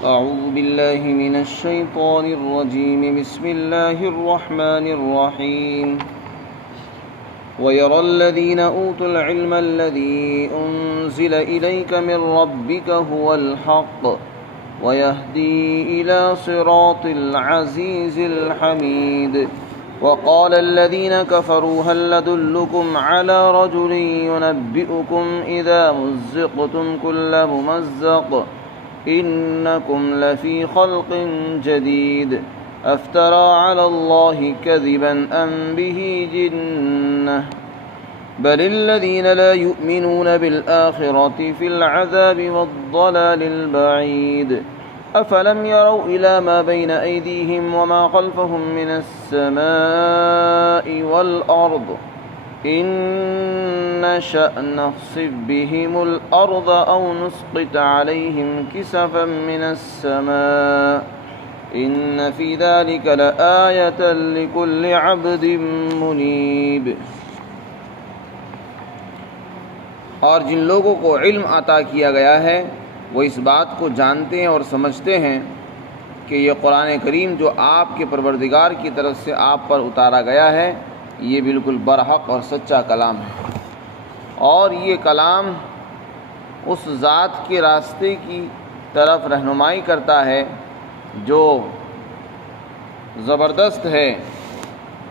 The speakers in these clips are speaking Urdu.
أعوذ بالله من الشيطان الرجيم بسم الله الرحمن الرحيم ويرى الذين أوتوا العلم الذي أنزل إليك من ربك هو الحق ويهدي إلى صراط العزيز الحميد وقال الذين كفروا هل ندلكم على رجل ينبئكم إذا مزقتم كل ممزق إنكم لفي خلق جديد أفترى على الله كذبا أم به جنة بل الذين لا يؤمنون بالآخرة في العذاب والضلال البعيد أفلم يروا إلى ما بين أيديهم وما خلفهم من السماء والأرض إن نشأ نخسف بهم الأرض أو نسقط عليهم كسفا من السماء إن في ذلك لآية لكل عبد منيب۔ اور جن لوگوں کو علم عطا کیا گیا ہے وہ اس بات کو جانتے ہیں اور سمجھتے ہیں کہ یہ قرآن کریم جو آپ کے پروردگار کی طرف سے آپ پر اتارا گیا ہے یہ بالکل برحق اور سچا کلام ہے، اور یہ کلام اس ذات کے راستے کی طرف رہنمائی کرتا ہے جو زبردست ہے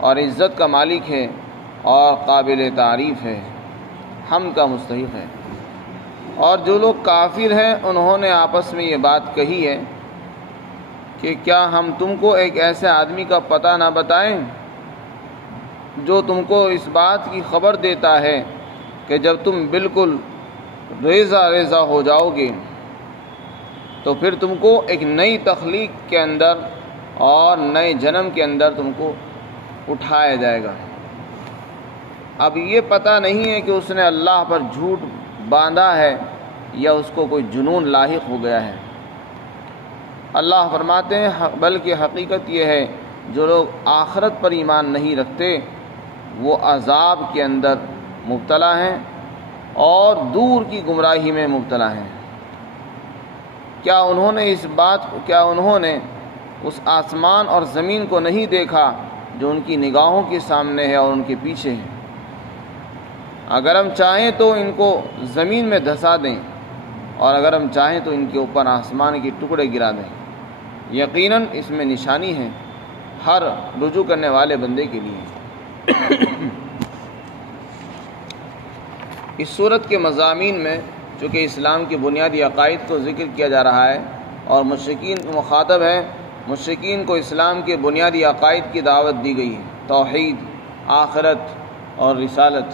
اور عزت کا مالک ہے اور قابل تعریف ہے، حمد کا مستحق ہے۔ اور جو لوگ کافر ہیں انہوں نے آپس میں یہ بات کہی ہے کہ کیا ہم تم کو ایک ایسے آدمی کا پتہ نہ بتائیں جو تم کو اس بات کی خبر دیتا ہے کہ جب تم بالکل ریزہ ریزہ ہو جاؤ گے تو پھر تم کو ایک نئی تخلیق کے اندر اور نئے جنم کے اندر تم کو اٹھایا جائے گا۔ اب یہ پتہ نہیں ہے کہ اس نے اللہ پر جھوٹ باندھا ہے یا اس کو کوئی جنون لاحق ہو گیا ہے۔ اللہ فرماتے ہیں بلکہ حقیقت یہ ہے جو لوگ آخرت پر ایمان نہیں رکھتے وہ عذاب کے اندر مبتلا ہیں اور دور کی گمراہی میں مبتلا ہیں۔ کیا انہوں نے اس آسمان اور زمین کو نہیں دیکھا جو ان کی نگاہوں کے سامنے ہے اور ان کے پیچھے ہے؟ اگر ہم چاہیں تو ان کو زمین میں دھسا دیں اور اگر ہم چاہیں تو ان کے اوپر آسمان کے ٹکڑے گرا دیں۔ یقیناً اس میں نشانی ہے ہر رجوع کرنے والے بندے کے لیے۔ اس صورت کے مضامین میں چونکہ اسلام کے بنیادی عقائد کو ذکر کیا جا رہا ہے اور مشرکین مخاطب ہے، مشرکین کو اسلام کے بنیادی عقائد کی دعوت دی گئی ہے، توحید، آخرت اور رسالت،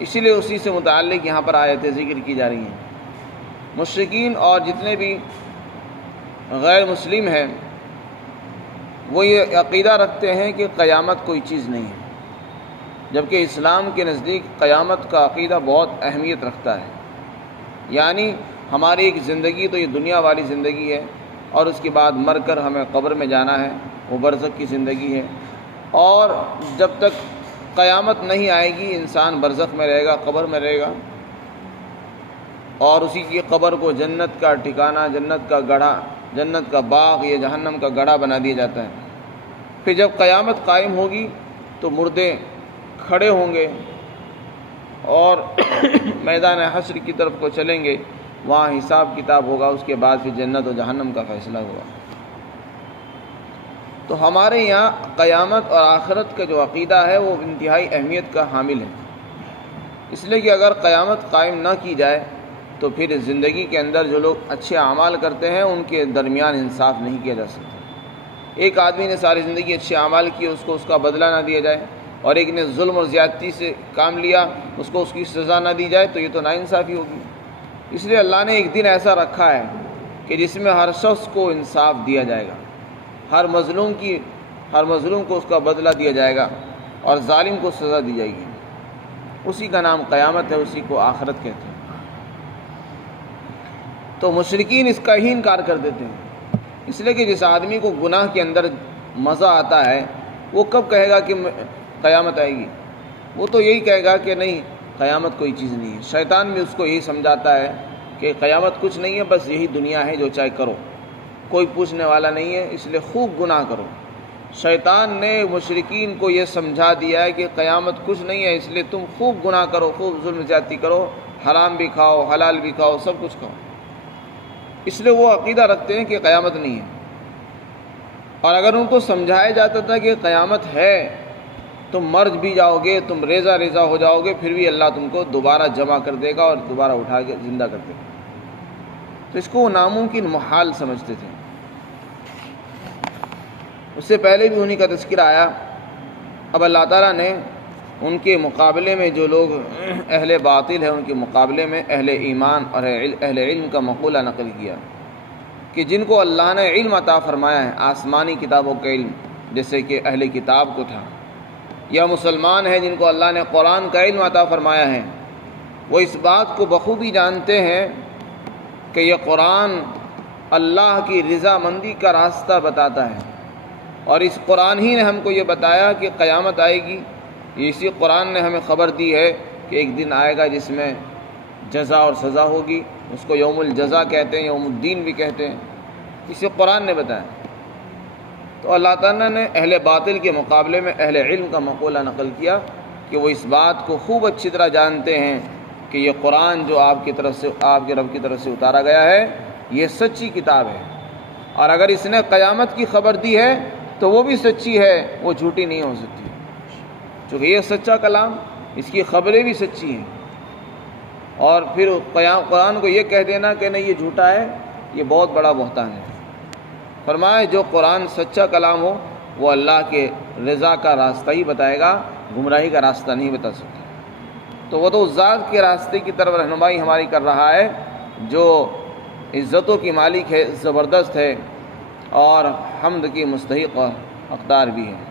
اسی لیے اسی سے متعلق یہاں پر آیتیں ذکر کی جا رہی ہیں۔ مشرکین اور جتنے بھی غیر مسلم ہیں وہ یہ عقیدہ رکھتے ہیں کہ قیامت کوئی چیز نہیں ہے، جبکہ اسلام کے نزدیک قیامت کا عقیدہ بہت اہمیت رکھتا ہے۔ یعنی ہماری ایک زندگی تو یہ دنیا والی زندگی ہے اور اس کے بعد مر کر ہمیں قبر میں جانا ہے، وہ برزخ کی زندگی ہے، اور جب تک قیامت نہیں آئے گی انسان برزخ میں رہے گا، قبر میں رہے گا، اور اسی کی قبر کو جنت کا ٹھکانہ، جنت کا گڑھا، جنت کا باغ یا جہنم کا گڑھا بنا دیا جاتا ہے۔ پھر جب قیامت قائم ہوگی تو مردے کھڑے ہوں گے اور میدان حشر کی طرف کو چلیں گے، وہاں حساب کتاب ہوگا، اس کے بعد پھر جنت و جہنم کا فیصلہ ہوگا۔ تو ہمارے یہاں قیامت اور آخرت کا جو عقیدہ ہے وہ انتہائی اہمیت کا حامل ہے، اس لیے کہ اگر قیامت قائم نہ کی جائے تو پھر زندگی کے اندر جو لوگ اچھے اعمال کرتے ہیں ان کے درمیان انصاف نہیں کیا جا سکتا۔ ایک آدمی نے ساری زندگی اچھے اعمال کیے، اس کو اس کا بدلہ نہ دیا جائے، اور ایک نے ظلم اور زیادتی سے کام لیا، اس کو اس کی سزا نہ دی جائے، تو یہ تو ناانصافی ہوگی۔ اس لیے اللہ نے ایک دن ایسا رکھا ہے کہ جس میں ہر شخص کو انصاف دیا جائے گا، ہر مظلوم کو اس کا بدلہ دیا جائے گا اور ظالم کو سزا دی جائے گی۔ اسی کا نام قیامت ہے، اسی کو آخرت کہتے ہیں۔ تو مشرکین اس کا ہی انکار کر دیتے ہیں، اس لیے کہ جس آدمی کو گناہ کے اندر مزہ آتا ہے وہ کب کہے گا کہ قیامت آئے گی؟ وہ تو یہی کہے گا کہ نہیں، قیامت کوئی چیز نہیں ہے۔ شیطان بھی اس کو یہی سمجھاتا ہے کہ قیامت کچھ نہیں ہے، بس یہی دنیا ہے، جو چاہے کرو، کوئی پوچھنے والا نہیں ہے، اس لیے خوب گناہ کرو۔ شیطان نے مشرکین کو یہ سمجھا دیا ہے کہ قیامت کچھ نہیں ہے، اس لیے تم خوب گناہ کرو، خوب ظلم زیادتی کرو، حرام بھی کھاؤ، حلال بھی کھاؤ، سب کچھ کھاؤ۔ اس لیے وہ عقیدہ رکھتے ہیں کہ قیامت نہیں ہے۔ اور اگر ان کو سمجھایا جاتا تھا کہ قیامت ہے، تم مر بھی جاؤ گے، تم ریزہ ریزہ ہو جاؤ گے، پھر بھی اللہ تم کو دوبارہ جمع کر دے گا اور دوبارہ اٹھا کے زندہ کر دے گا، تو اس کو وہ ناممکن محال سمجھتے تھے۔ اس سے پہلے بھی انہی کا تذکرہ آیا۔ اب اللہ تعالیٰ نے ان کے مقابلے میں جو لوگ اہل باطل ہیں، ان کے مقابلے میں اہل ایمان اور اہل علم کا مقولہ نقل کیا کہ جن کو اللہ نے علم عطا فرمایا ہے، آسمانی کتابوں کا علم جیسے کہ اہل کتاب کو تھا، یا مسلمان ہیں جن کو اللہ نے قرآن کا علم عطا فرمایا ہے، وہ اس بات کو بخوبی جانتے ہیں کہ یہ قرآن اللہ کی رضامندی کا راستہ بتاتا ہے، اور اس قرآن ہی نے ہم کو یہ بتایا کہ قیامت آئے گی۔ اسی قرآن نے ہمیں خبر دی ہے کہ ایک دن آئے گا جس میں جزا اور سزا ہوگی، اس کو یوم الجزا کہتے ہیں، یوم الدین بھی کہتے ہیں، اسے قرآن نے بتایا۔ تو اللہ تعالیٰ نے اہل باطل کے مقابلے میں اہل علم کا مقولہ نقل کیا کہ وہ اس بات کو خوب اچھی طرح جانتے ہیں کہ یہ قرآن جو آپ کی طرف سے، آپ کے رب کی طرف سے اتارا گیا ہے، یہ سچی کتاب ہے، اور اگر اس نے قیامت کی خبر دی ہے تو وہ بھی سچی ہے، وہ جھوٹی نہیں ہو سکتی، چونکہ یہ سچا کلام، اس کی خبریں بھی سچی ہیں۔ اور پھر قرآن کو یہ کہہ دینا کہ نہیں یہ جھوٹا ہے، یہ بہت بڑا بہتان ہے۔ فرمایا جو قرآن سچا کلام ہو وہ اللہ کے رضا کا راستہ ہی بتائے گا، گمراہی کا راستہ نہیں بتا سکتا۔ تو وہ تو اس ذات کے راستے کی طرف رہنمائی ہماری کر رہا ہے جو عزتوں کی مالک ہے، زبردست ہے، اور حمد کی مستحق اور حقدار بھی ہے۔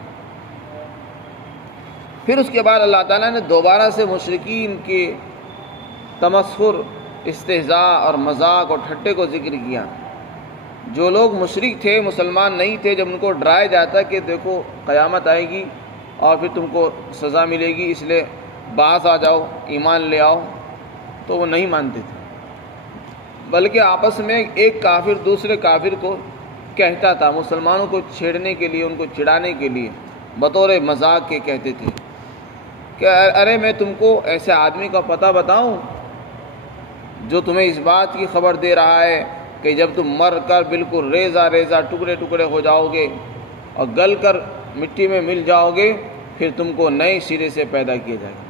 پھر اس کے بعد اللہ تعالیٰ نے دوبارہ سے مشرکین کے تمسخر، استہزاء اور مذاق اور ٹھٹے کو ذکر کیا۔ جو لوگ مشرک تھے، مسلمان نہیں تھے، جب ان کو ڈرایا جاتا کہ دیکھو قیامت آئے گی اور پھر تم کو سزا ملے گی، اس لیے باز آ جاؤ، ایمان لے آؤ، تو وہ نہیں مانتے تھے، بلکہ آپس میں ایک کافر دوسرے کافر کو کہتا تھا، مسلمانوں کو چھیڑنے کے لیے، ان کو چڑھانے کے لیے بطور مذاق کے کہتے تھے کہ ارے میں تم کو ایسے آدمی کا پتہ بتاؤں جو تمہیں اس بات کی خبر دے رہا ہے کہ جب تم مر کر بالکل ریزہ ریزہ ٹکڑے ٹکڑے ہو جاؤ گے اور گل کر مٹی میں مل جاؤ گے، پھر تم کو نئے سرے سے پیدا کیا جائے گا۔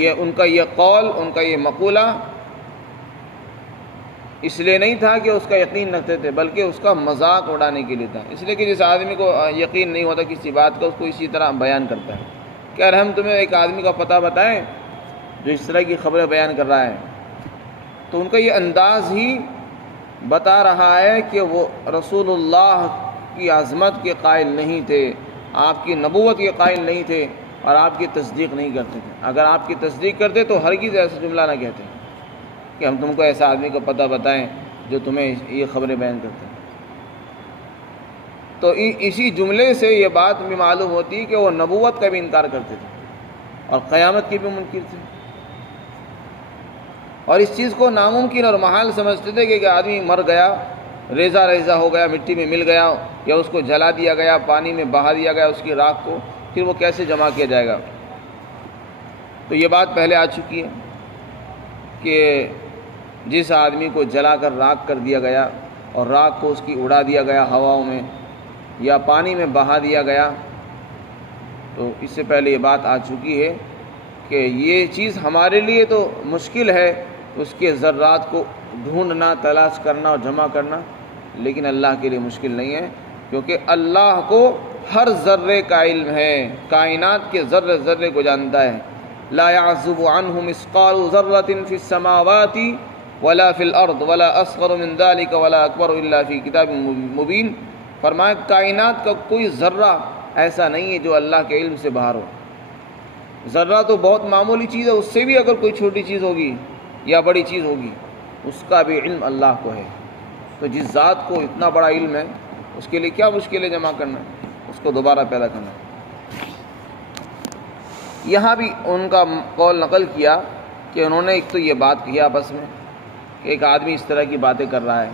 یہ ان کا یہ قول، ان کا یہ مقولہ اس لیے نہیں تھا کہ اس کا یقین رکھتے تھے، بلکہ اس کا مذاق اڑانے کے لیے تھا۔ اس لیے کہ جس آدمی کو یقین نہیں ہوتا کسی بات کا، اس کو اسی طرح بیان کرتا ہے کہ اگر ہم تمہیں ایک آدمی کا پتہ بتائیں جو اس طرح کی خبریں بیان کر رہا ہے، تو ان کا یہ انداز ہی بتا رہا ہے کہ وہ رسول اللہ کی عظمت کے قائل نہیں تھے، آپ کی نبوت کے قائل نہیں تھے، اور آپ کی تصدیق نہیں کرتے تھے۔ اگر آپ کی تصدیق کرتے تو ہرگز ایسا جملہ نہ کہتے کہ ہم تم کو ایسا آدمی کا پتہ بتائیں جو تمہیں یہ خبریں بیان کرتے ہیں۔ تو اسی جملے سے یہ بات بھی معلوم ہوتی ہے کہ وہ نبوت کا بھی انکار کرتے تھے اور قیامت کی بھی منکر تھے، اور اس چیز کو ناممکن اور محال سمجھتے تھے کہ آدمی مر گیا، ریزہ ریزہ ہو گیا، مٹی میں مل گیا، یا اس کو جلا دیا گیا، پانی میں بہا دیا گیا اس کی راکھ کو، پھر وہ کیسے جمع کیا جائے گا۔ تو یہ بات پہلے آ چکی ہے کہ جس آدمی کو جلا کر راکھ کر دیا گیا اور راکھ کو اس کی اڑا دیا گیا ہواؤں میں یا پانی میں بہا دیا گیا، تو اس سے پہلے یہ بات آ چکی ہے کہ یہ چیز ہمارے لیے تو مشکل ہے اس کے ذرات کو ڈھونڈنا، تلاش کرنا اور جمع کرنا، لیکن اللہ کے لیے مشکل نہیں ہے، کیونکہ اللہ کو ہر ذرے کا علم ہے، کائنات کے ذرے ذرے کو جانتا ہے۔ لا يعزب عنه مثقال ذرة في السماوات ولا في الارض ولا اصغر من ذلك ولا اکبر الا في کتاب مبین۔ فرمایا کائنات کا کوئی ذرہ ایسا نہیں ہے جو اللہ کے علم سے باہر ہو۔ ذرہ تو بہت معمولی چیز ہے، اس سے بھی اگر کوئی چھوٹی چیز ہوگی یا بڑی چیز ہوگی اس کا بھی علم اللہ کو ہے۔ تو جس ذات کو اتنا بڑا علم ہے اس کے لیے کیا مشکل ہے جمع کرنا، اس کو دوبارہ پیدا کرنا۔ یہاں بھی ان کا قول نقل کیا کہ انہوں نے ایک تو یہ بات کہی آپس میں کہ ایک آدمی اس طرح کی باتیں کر رہا ہے،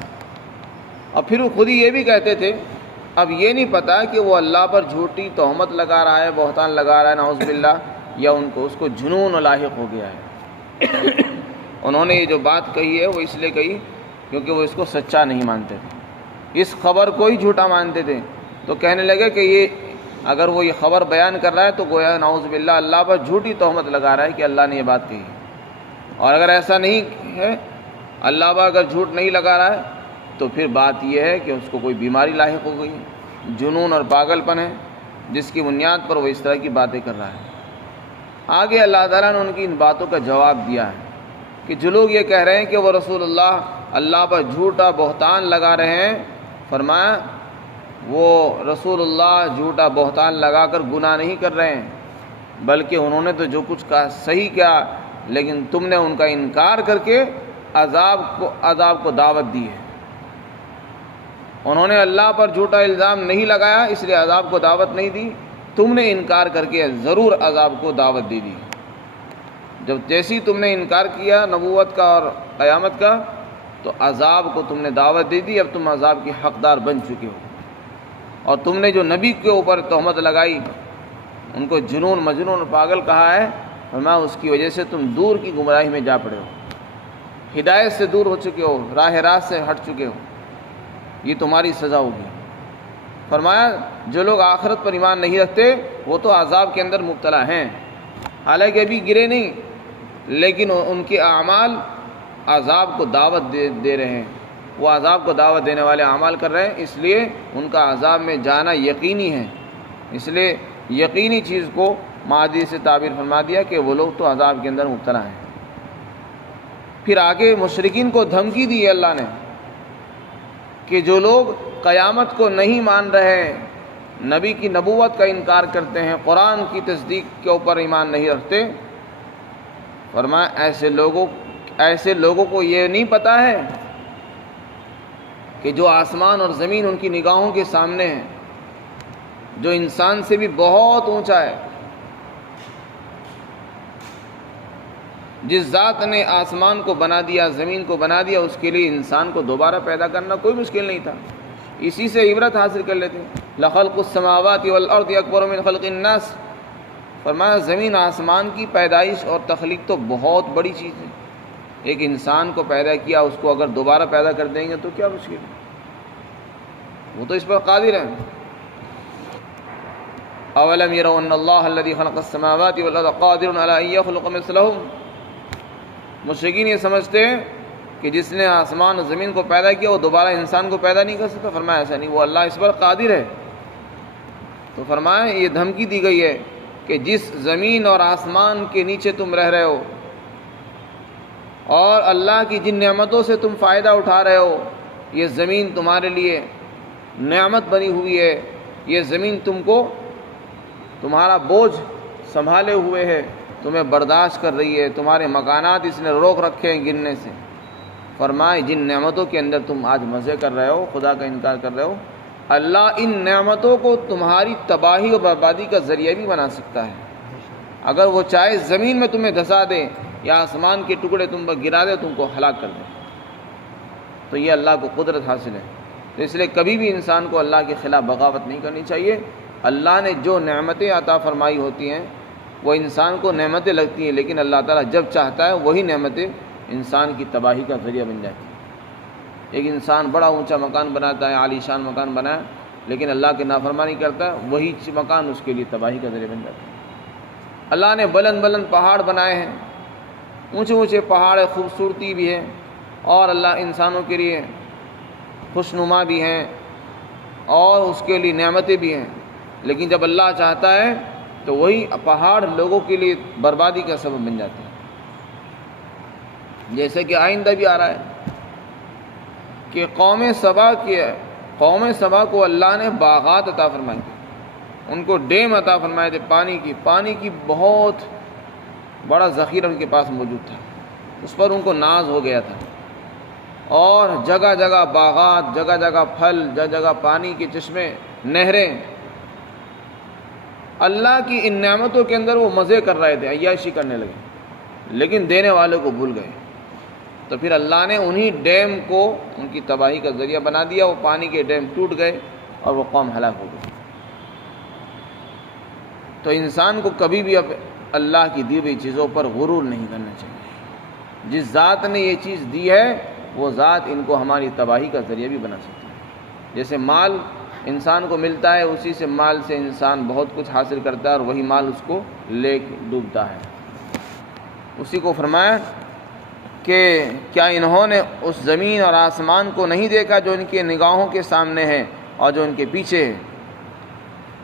اور پھر وہ خود ہی یہ بھی کہتے تھے اب یہ نہیں پتا کہ وہ اللہ پر جھوٹی تہمت لگا رہا ہے، بہتان لگا رہا ہے نعوذ باللہ، یا اس کو جنون لاحق ہو گیا ہے۔ انہوں نے یہ جو بات کہی ہے وہ اس لیے کہی کیونکہ وہ اس کو سچا نہیں مانتے تھے، اس خبر کو ہی جھوٹا مانتے تھے، تو کہنے لگے کہ یہ اگر وہ یہ خبر بیان کر رہا ہے تو گویا نعوذ باللہ اللہ پر جھوٹی تہمت لگا رہا ہے کہ اللہ نے یہ بات کہی ہے، اور اگر ایسا نہیں ہے، اللہ پر اگر جھوٹ نہیں لگا رہا ہے تو پھر بات یہ ہے کہ اس کو کوئی بیماری لاحق ہو گئی، جنون اور پاگل پن ہے، جس کی بنیاد پر وہ اس طرح کی باتیں کر رہا ہے۔ آگے اللہ تعالیٰ نے ان کی ان باتوں کا جواب دیا ہے کہ جو لوگ یہ کہہ رہے ہیں کہ وہ رسول اللہ پر جھوٹا بہتان لگا رہے ہیں، فرمایا وہ رسول اللہ جھوٹا بہتان لگا کر گناہ نہیں کر رہے ہیں، بلکہ انہوں نے تو جو کچھ کہا صحیح کیا، لیکن تم نے ان کا انکار کر کے عذاب کو دعوت دی ہے۔ انہوں نے اللہ پر جھوٹا الزام نہیں لگایا، اس لیے عذاب کو دعوت نہیں دی، تم نے انکار کر کے ضرور عذاب کو دعوت دے دی۔ جب جیسی تم نے انکار کیا نبوت کا اور قیامت کا تو عذاب کو تم نے دعوت دے دی، اب تم عذاب کے حقدار بن چکے ہو، اور تم نے جو نبی کے اوپر تہمت لگائی، ان کو جنون مجنون پاگل کہا ہے، فرمایا اس کی وجہ سے تم دور کی گمراہی میں جا پڑے ہو، ہدایت سے دور ہو چکے ہو، راہ راست سے ہٹ چکے ہو، یہ تمہاری سزا ہوگی۔ فرمایا جو لوگ آخرت پر ایمان نہیں رکھتے وہ تو عذاب کے اندر مبتلا ہیں، حالانکہ ابھی گرے نہیں، لیکن ان کے اعمال عذاب کو دعوت دے رہے ہیں، وہ عذاب کو دعوت دینے والے اعمال کر رہے ہیں، اس لیے ان کا عذاب میں جانا یقینی ہے، اس لیے یقینی چیز کو ماضی سے تعبیر فرما دیا کہ وہ لوگ تو عذاب کے اندر مبتلا ہیں۔ پھر آگے مشرکین کو دھمکی دی ہے اللہ نے کہ جو لوگ قیامت کو نہیں مان رہے، نبی کی نبوت کا انکار کرتے ہیں، قرآن کی تصدیق کے اوپر ایمان نہیں رکھتے، فرمایا ایسے لوگوں کو یہ نہیں پتہ ہے کہ جو آسمان اور زمین ان کی نگاہوں کے سامنے ہے، جو انسان سے بھی بہت اونچا ہے، جس ذات نے آسمان کو بنا دیا، زمین کو بنا دیا، اس کے لیے انسان کو دوبارہ پیدا کرنا کوئی مشکل نہیں تھا، اسی سے عبرت حاصل کر لیتے۔ لخلق السماوات والارض اکبر من خلق الناس، فرمایا زمین آسمان کی پیدائش اور تخلیق تو بہت بڑی چیز ہے، ایک انسان کو پیدا کیا، اس کو اگر دوبارہ پیدا کر دیں گے تو کیا مشکل ہے، وہ تو اس پر قادر ہے۔ اولم يروا ان اللہ الذي خلق السماوات والارض قادر على ان يخلق مثلهم، مشرکین یہ سمجھتے ہیں کہ جس نے آسمان و زمین کو پیدا کیا وہ دوبارہ انسان کو پیدا نہیں کر سکتا، فرمایا ایسا نہیں، وہ اللہ اس پر قادر ہے۔ تو فرمایا یہ دھمکی دی گئی ہے کہ جس زمین اور آسمان کے نیچے تم رہ رہے ہو اور اللہ کی جن نعمتوں سے تم فائدہ اٹھا رہے ہو، یہ زمین تمہارے لیے نعمت بنی ہوئی ہے، یہ زمین تم کو تمہارا بوجھ سنبھالے ہوئے ہے، تمہیں برداشت کر رہی ہے، تمہارے مکانات اس نے روک رکھے ہیں گرنے سے۔ فرمائے جن نعمتوں کے اندر تم آج مزے کر رہے ہو، خدا کا انکار کر رہے ہو، اللہ ان نعمتوں کو تمہاری تباہی و بربادی کا ذریعہ بھی بنا سکتا ہے۔ اگر وہ چاہے زمین میں تمہیں دھسا دے یا آسمان کے ٹکڑے تم پر گرا دے، تم کو ہلاک کر دے، تو یہ اللہ کو قدرت حاصل ہے۔ تو اس لیے کبھی بھی انسان کو اللہ کے خلاف بغاوت نہیں کرنی چاہیے۔ اللہ نے جو نعمتیں عطا فرمائی ہوتی ہیں وہ انسان کو نعمتیں لگتی ہیں، لیکن اللہ تعالیٰ جب چاہتا ہے وہی نعمتیں انسان کی تباہی کا ذریعہ بن جاتی ہیں۔ ایک انسان بڑا اونچا مکان بناتا ہے، عالی شان مکان بنایا، لیکن اللہ کی نافرمانی کرتا ہے، وہی مکان اس کے لیے تباہی کا ذریعہ بن جاتا ہے۔ اللہ نے بلند بلند پہاڑ بنائے ہیں، اونچے اونچے پہاڑ، خوبصورتی بھی ہے، اور اللہ انسانوں کے لیے خوشنما بھی ہیں اور اس کے لیے نعمتیں بھی ہیں، لیکن جب اللہ چاہتا ہے تو وہی پہاڑ لوگوں کے لیے بربادی کا سبب بن جاتے ہیں۔ جیسے کہ آئندہ بھی آ رہا ہے کہ قوم سبا کو اللہ نے باغات عطا فرمائے تھے، ان کو ڈیم عطا فرمائے تھے، پانی کی بہت بڑا ذخیرہ ان کے پاس موجود تھا، اس پر ان کو ناز ہو گیا تھا، اور جگہ جگہ باغات، جگہ جگہ پھل، جگہ جگہ پانی کے چشمے، نہریں۔ اللہ کی ان نعمتوں کے اندر وہ مزے کر رہے تھے، عیاشی کرنے لگے، لیکن دینے والوں کو بھول گئے، تو پھر اللہ نے انہی ڈیم کو ان کی تباہی کا ذریعہ بنا دیا، وہ پانی کے ڈیم ٹوٹ گئے اور وہ قوم ہلاک ہو گئی۔ تو انسان کو کبھی بھی اب اللہ کی دی ہوئی چیزوں پر غرور نہیں کرنا چاہیے۔ جس ذات نے یہ چیز دی ہے وہ ذات ان کو ہماری تباہی کا ذریعہ بھی بنا سکتی ہے۔ جیسے مال انسان کو ملتا ہے، اسی سے مال سے انسان بہت کچھ حاصل کرتا ہے اور وہی مال اس کو لے کے ڈوبتا ہے۔ اسی کو فرمایا کہ کیا انہوں نے اس زمین اور آسمان کو نہیں دیکھا جو ان کے نگاہوں کے سامنے ہے اور جو ان کے پیچھے ہے؟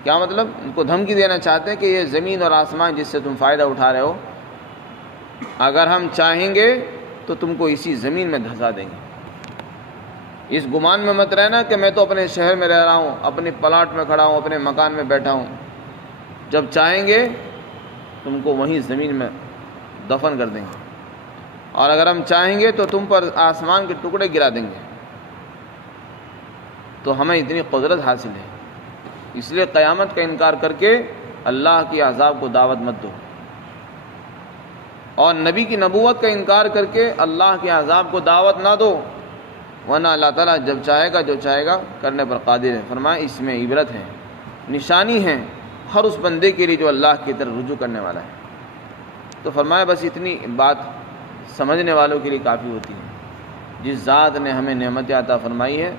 کیا مطلب؟ ان کو دھمکی دینا چاہتے ہیں کہ یہ زمین اور آسمان جس سے تم فائدہ اٹھا رہے ہو، اگر ہم چاہیں گے تو تم کو اسی زمین میں دھسا دیں گے۔ اس گمان میں مت رہنا کہ میں تو اپنے شہر میں رہ رہا ہوں، اپنے پلاٹ میں کھڑا ہوں، اپنے مکان میں بیٹھا ہوں، جب چاہیں گے تم کو وہیں زمین میں دفن کر دیں گے، اور اگر ہم چاہیں گے تو تم پر آسمان کے ٹکڑے گرا دیں گے۔ تو ہمیں اتنی قدرت حاصل ہے، اس لیے قیامت کا انکار کر کے اللہ کی عذاب کو دعوت مت دو، اور نبی کی نبوت کا انکار کر کے اللہ کے عذاب کو دعوت نہ دو، ورنہ اللہ تعالیٰ جب چاہے گا جو چاہے گا کرنے پر قادر ہے۔ فرمایا اس میں عبرت ہے، نشانی ہے ہر اس بندے کے لیے جو اللہ کی طرف رجوع کرنے والا ہے۔ تو فرمایا بس اتنی بات سمجھنے والوں کے لیے کافی ہوتی ہے۔ جس ذات نے ہمیں نعمتیں عطا فرمائی ہے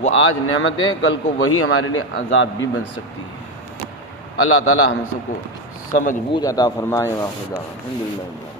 وہ آج نعمتیں کل کو وہی ہمارے لیے عذاب بھی بن سکتی ہے۔ اللہ تعالیٰ ہم سب کو سمجھ بوجھ عطا فرمائے۔ الحمدللہ۔